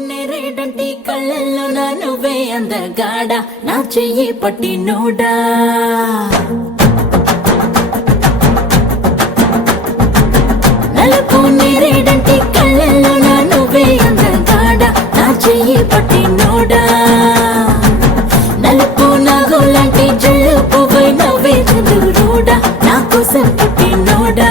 నేరేడంటి కళ్ళల్లో నా నువ్వే అందగాడ నా చెయ్యి పట్టి నోడా నలుపు నేరేడంటి కళ్ళల్లో నా నువ్వే అందగాడ నా చెయ్యి పట్టి నోడా నలుపు నాగులాంటి జల్లు పువ్వై నవ్వే చంద్రుడా నా కోసం పుట్టి నోడా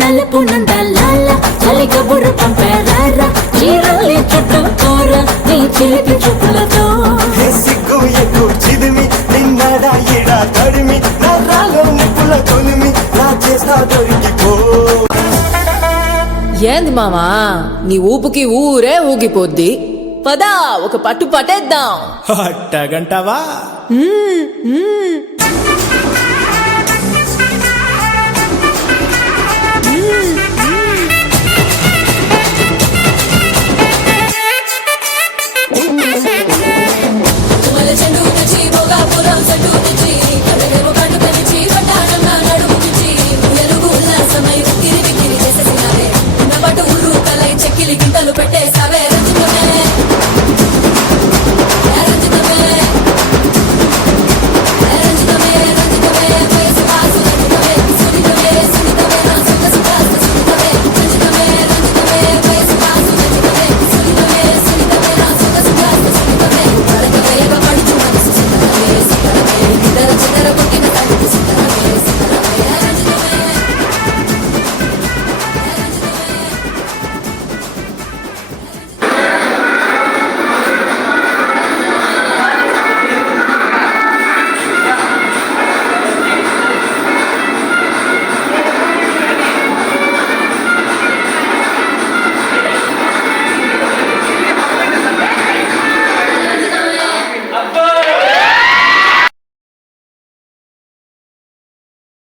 నలుపు నందలాల చలిగా బుర్ర పంపారా చీరలే చుట్టూ కూర నీ చేతి చూపులతో సిగ్గు ఎక్కువ చిదిమి నిన్నడా ఎడా తడిమి నరాలో నిప్పుల కొలిమి నా చేస్తా దొరికిపో. ఏంది మామా నీ ఊపుకి ఊరే ఊగిపోద్ది పదా ఒక పట్టు పట్టేద్దాం అట్టగంటవా